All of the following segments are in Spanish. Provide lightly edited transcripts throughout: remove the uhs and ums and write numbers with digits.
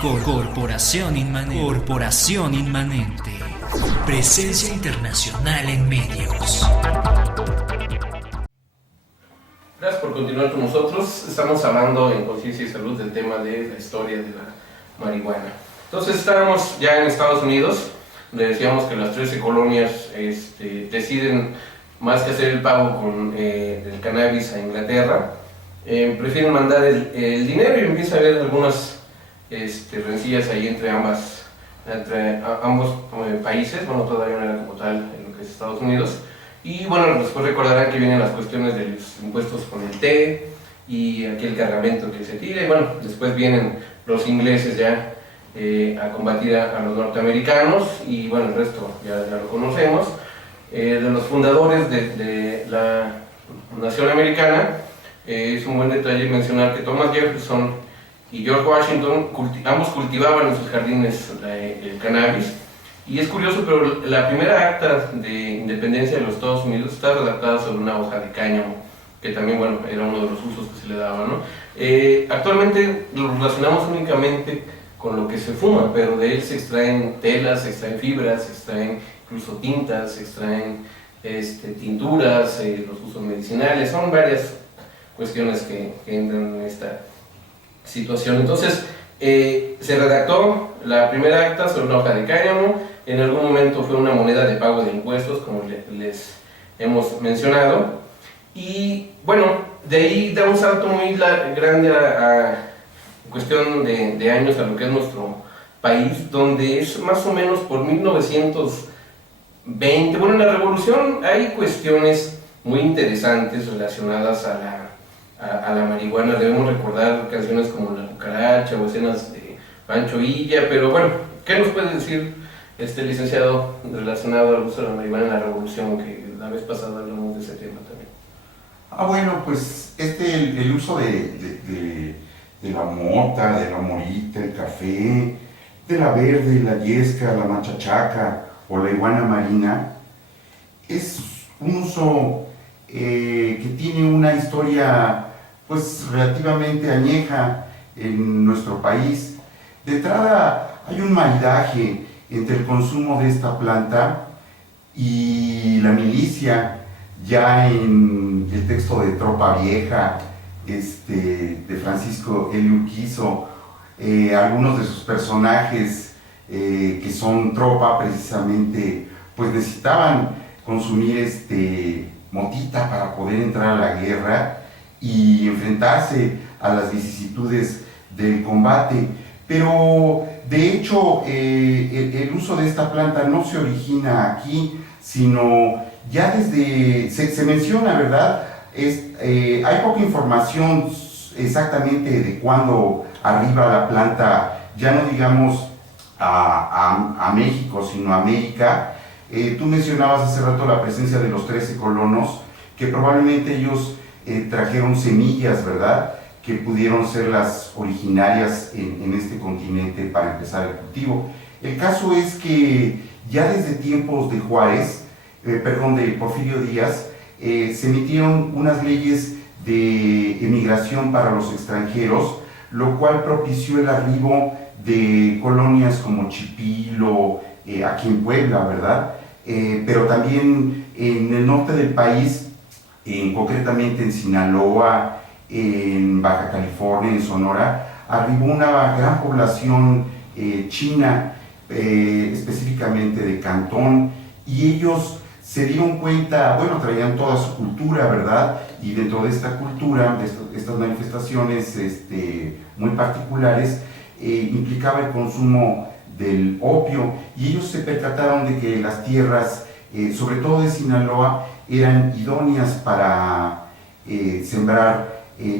Corporación Inmanente. Corporación Inmanente. Presencia internacional en medios. Gracias por continuar con nosotros. Estamos hablando en Conciencia y Salud del tema de la historia de la marihuana. Entonces estábamos ya en Estados Unidos. Le decíamos que las 13 colonias deciden, más que hacer el pago con el cannabis a Inglaterra, prefieren mandar el dinero, y empieza a haber algunas rencillas ahí entre ambos países. Bueno, todavía no era como tal en lo que es Estados Unidos. Y bueno, después recordarán que vienen las cuestiones de los impuestos con el té y aquel cargamento que se tira. Y bueno, después vienen los ingleses ya a combatir a los norteamericanos, y bueno, el resto ya lo conocemos. De los fundadores de la nación americana, es un buen detalle mencionar que Thomas Jefferson y George Washington ambos cultivaban en sus jardines el cannabis. Y es curioso, pero la primera acta de independencia de los Estados Unidos está redactada sobre una hoja de cáñamo, que también, bueno, era uno de los usos que se le daba, ¿no? Actualmente lo relacionamos únicamente con lo que se fuma, pero de él se extraen telas, se extraen fibras, se extraen incluso tintas, se extraen tinturas, los usos medicinales. Son varias cuestiones que entran en esta situación. Entonces, se redactó la primera acta sobre una hoja de cáñamo. En algún momento fue una moneda de pago de impuestos, como les hemos mencionado. Y bueno, de ahí da un salto muy grande a cuestión de años a lo que es nuestro país, donde es más o menos por 1920. Bueno, en la Revolución hay cuestiones muy interesantes relacionadas a la marihuana. Debemos recordar canciones como La Cucaracha o escenas de Pancho Villa, pero bueno, ¿qué nos puede decir licenciado relacionado al uso de la marihuana en la Revolución, que la vez pasada hablamos de ese tema también? Bueno, pues el uso de la mota, de la morita, el café, de la verde, la yesca, la machachaca o la iguana marina, es un uso que tiene una historia pues relativamente añeja en nuestro país. De entrada hay un maridaje entre el consumo de esta planta y la milicia. Ya en el texto de Tropa Vieja de Francisco L. Urquizo, algunos de sus personajes que son tropa precisamente, pues necesitaban consumir motita para poder entrar a la guerra y enfrentarse a las vicisitudes del combate. Pero de hecho el uso de esta planta no se origina aquí, sino ya desde, se menciona, ¿verdad? Hay poca información exactamente de cuándo arriba la planta, ya no digamos a México, sino a América. Tú mencionabas hace rato la presencia de los 13 colonos, que probablemente ellos trajeron semillas, ¿verdad?, que pudieron ser las originarias en este continente para empezar el cultivo. El caso es que ya desde tiempos de Juárez, de Porfirio Díaz, se emitieron unas leyes de emigración para los extranjeros, lo cual propició el arribo de colonias como Chipilo, aquí en Puebla, ¿verdad? Pero también en el norte del país, concretamente en Sinaloa, en Baja California, en Sonora, arribó una gran población china, específicamente de Cantón, y ellos se dieron cuenta, bueno, traían toda su cultura, ¿verdad? Y dentro de esta cultura, de estas manifestaciones muy particulares, implicaba el consumo del opio, y ellos se percataron de que las tierras, sobre todo de Sinaloa, eran idóneas para sembrar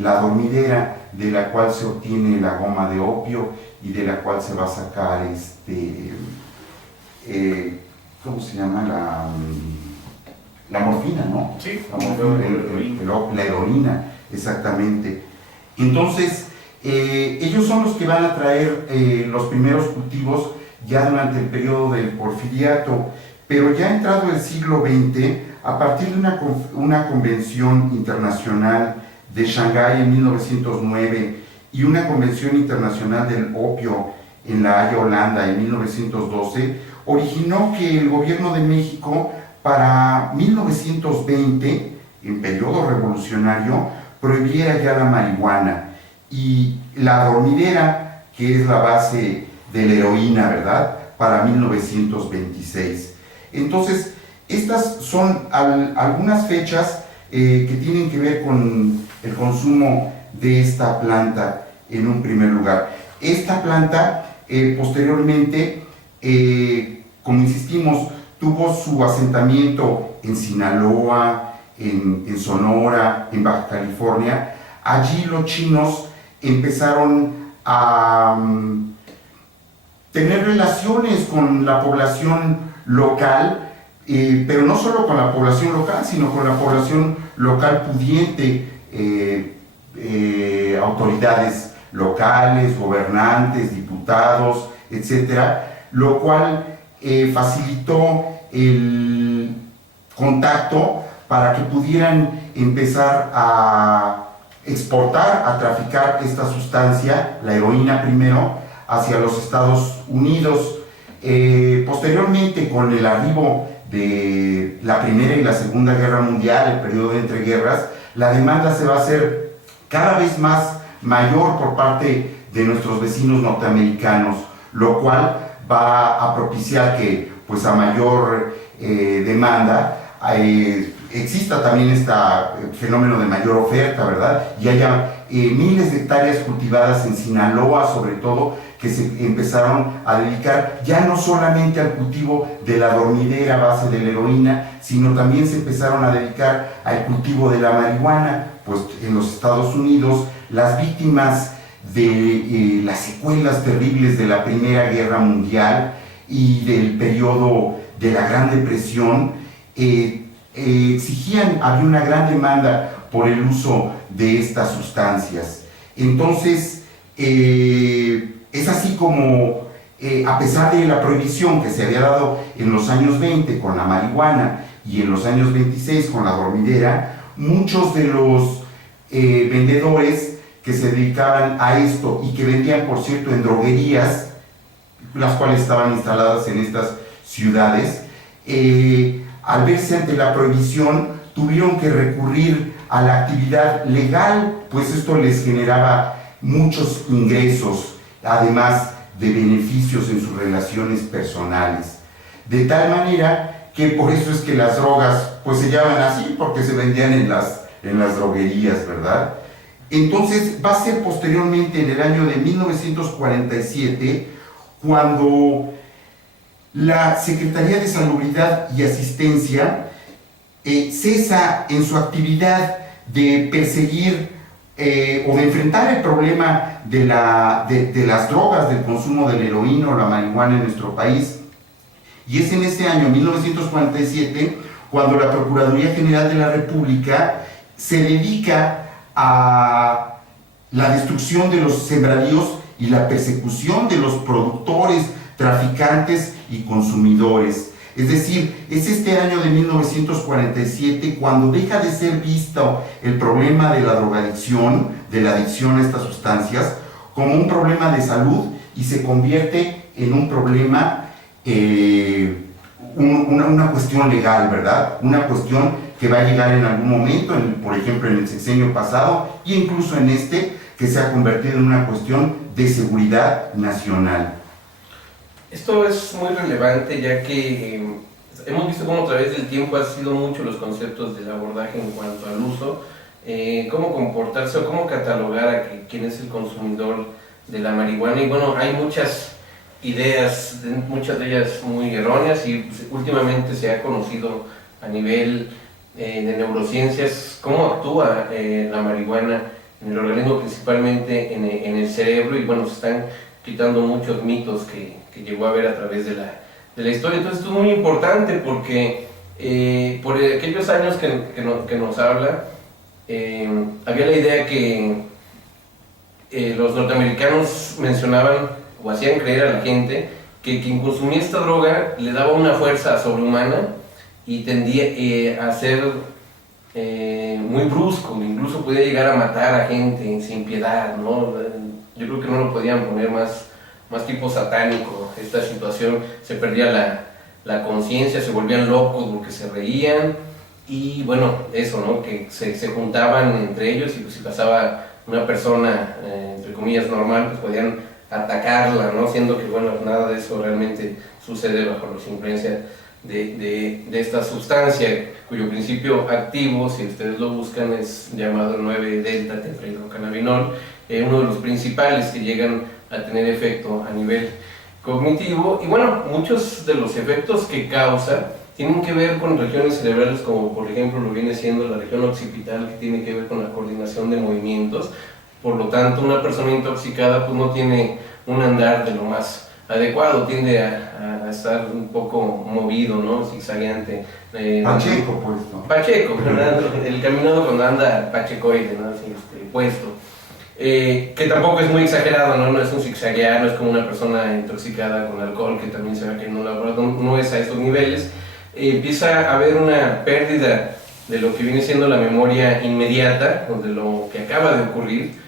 la dormidera, de la cual se obtiene la goma de opio y de la cual se va a sacar ¿cómo se llama? La morfina, ¿no? Sí, la heroína, exactamente. Entonces, ellos son los que van a traer los primeros cultivos ya durante el periodo del Porfiriato, pero ya entrado el siglo XX, a partir de una convención internacional de Shanghái en 1909 y una convención internacional del opio en La Haya, Holanda, en 1912, originó que el gobierno de México para 1920, en periodo revolucionario, prohibiera ya la marihuana y la dormidera, que es la base de la heroína, ¿verdad?, para 1926. Entonces, estas son algunas fechas que tienen que ver con el consumo de esta planta en un primer lugar. Esta planta posteriormente, como insistimos, tuvo su asentamiento en Sinaloa, en Sonora, en Baja California. Allí los chinos empezaron a tener relaciones con la población local, pero no solo con la población local, sino con la población local pudiente, autoridades locales, gobernantes, diputados, etcétera, lo cual facilitó el contacto para que pudieran empezar a exportar, a traficar esta sustancia, la heroína primero, hacia los Estados Unidos. Posteriormente, con el arribo de la Primera y la Segunda Guerra Mundial, el periodo de entreguerras, la demanda se va a hacer cada vez más mayor por parte de nuestros vecinos norteamericanos, lo cual va a propiciar que, pues, a mayor demanda exista también este fenómeno de mayor oferta, ¿verdad? Y haya miles de hectáreas cultivadas en Sinaloa, sobre todo, que se empezaron a dedicar ya no solamente al cultivo de la dormidera a base de la heroína, sino también se empezaron a dedicar al cultivo de la marihuana. Pues en los Estados Unidos, las víctimas de las secuelas terribles de la Primera Guerra Mundial y del periodo de la Gran Depresión exigían, había una gran demanda por el uso de estas sustancias. Entonces, es así como, a pesar de la prohibición que se había dado en los años 20 con la marihuana y en los años 26 con la dormidera, muchos de los vendedores que se dedicaban a esto y que vendían, por cierto, en droguerías, las cuales estaban instaladas en estas ciudades, al verse ante la prohibición, tuvieron que recurrir a la actividad legal, pues esto les generaba muchos ingresos, además de beneficios en sus relaciones personales. De tal manera que por eso es que las drogas pues se llaman así, porque se vendían en las droguerías, ¿verdad? Entonces va a ser posteriormente, en el año de 1947, cuando la Secretaría de Salubridad y Asistencia cesa en su actividad de perseguir o de enfrentar el problema de las drogas, del consumo de la heroína o la marihuana en nuestro país. Y es en ese año, 1947, cuando la Procuraduría General de la República se dedica a la destrucción de los sembradíos y la persecución de los productores, traficantes y consumidores. Es decir, es este año de 1947 cuando deja de ser visto el problema de la drogadicción, de la adicción a estas sustancias, como un problema de salud y se convierte en un problema, una cuestión legal, ¿verdad? Una cuestión que va a llegar en algún momento, por ejemplo en el sexenio pasado e incluso en este, que se ha convertido en una cuestión de seguridad nacional. Esto es muy relevante, ya que hemos visto cómo a través del tiempo han sido muchos los conceptos del abordaje en cuanto al uso, cómo comportarse o cómo catalogar a quién es el consumidor de la marihuana. Y bueno, hay muchas ideas, muchas de ellas muy erróneas, y pues, últimamente se ha conocido a nivel de neurociencias cómo actúa la marihuana en el organismo, principalmente en el cerebro, y bueno, se están quitando muchos mitos que llegó a haber a través de la historia. Entonces esto es muy importante porque por aquellos años que nos habla, había la idea que los norteamericanos mencionaban o hacían creer a la gente que quien consumía esta droga le daba una fuerza sobrehumana y tendía a ser muy brusco, incluso podía llegar a matar a gente sin piedad, ¿no? Yo creo que no lo podían poner más más tipo satánico esta situación, se perdía la conciencia, se volvían locos porque se reían, y bueno, eso, ¿no? Que se juntaban entre ellos, y pues si pasaba una persona, entre comillas, normal, pues podían atacarla, ¿no? Siendo que, bueno, nada de eso realmente sucede bajo la influencia de esta sustancia, cuyo principio activo, si ustedes lo buscan, es llamado 9-delta-tetrahidrocannabinol, uno de los principales que llegan a tener efecto a nivel cognitivo. Y bueno, muchos de los efectos que causa tienen que ver con regiones cerebrales, como por ejemplo lo viene siendo la región occipital, que tiene que ver con la coordinación de movimientos. Por lo tanto, una persona intoxicada pues no tiene un andar de lo más adecuado, tiende a estar un poco movido, ¿no? Zigzagueante. Pacheco, pues, ¿no? Pacheco, ¿verdad? El caminado cuando anda pachecoide, ¿no? Así, puesto. Que tampoco es muy exagerado, ¿no? No es un zigzaguear, no es como una persona intoxicada con alcohol, que también se ve que no es a esos niveles. Empieza a haber una pérdida de lo que viene siendo la memoria inmediata, o de lo que acaba de ocurrir.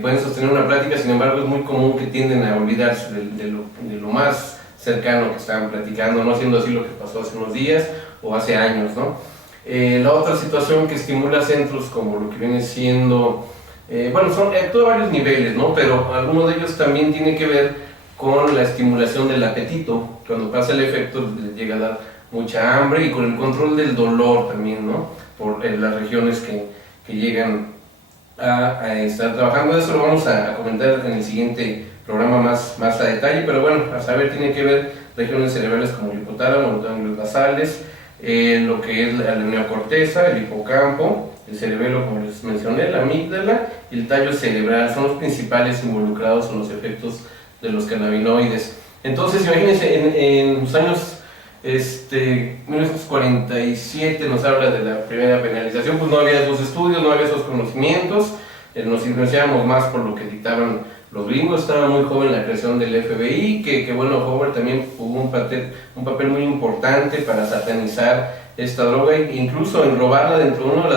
Pueden sostener una plática, sin embargo es muy común que tienden a olvidarse de lo más cercano que estaban platicando, no siendo así lo que pasó hace unos días o hace años, ¿no? La otra situación que estimula centros como lo que viene siendo, actúa a varios niveles, ¿no? Pero alguno de ellos también tiene que ver con la estimulación del apetito. Cuando pasa el efecto les llega a dar mucha hambre, y con el control del dolor también, ¿no? Por las regiones que llegan a estar trabajando. Eso lo vamos a comentar en el siguiente programa más a detalle, pero bueno, a saber, tiene que ver regiones cerebrales como el hipotálamo, los ganglios basales, lo que es la neocorteza, el hipocampo, el cerebelo, como les mencioné, la amígdala y el tallo cerebral. Son los principales involucrados en los efectos de los cannabinoides. Entonces, imagínense, en los años 1947 nos habla de la primera penalización, pues no había esos estudios, no había esos conocimientos, nos influenciábamos más por lo que dictaban los gringos. Estaba muy joven la creación del FBI, que bueno, Howard también jugó un papel muy importante para satanizar esta droga, e incluso enrobarla dentro de uno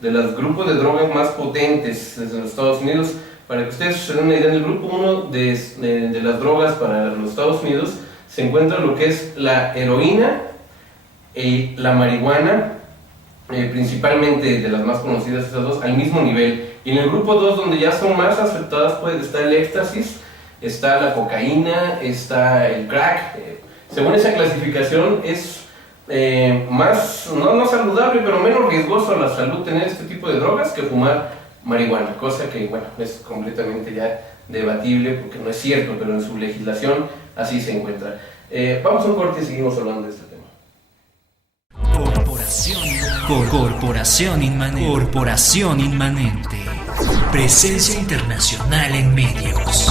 de los grupos de drogas más potentes desde los Estados Unidos. Para que ustedes se den una idea, en el grupo 1 de las drogas para los Estados Unidos se encuentra lo que es la heroína y la marihuana, principalmente de las más conocidas esas dos, al mismo nivel. Y en el grupo 2, donde ya son más aceptadas, pues está el éxtasis, está la cocaína, está el crack. Según esa clasificación es más, no saludable, pero menos riesgoso a la salud tener este tipo de drogas que fumar marihuana, cosa que bueno, es completamente ya debatible porque no es cierto, pero en su legislación así se encuentra. Vamos a un corte y seguimos hablando de este tema. Corporación Inmanente. Presencia internacional en medios.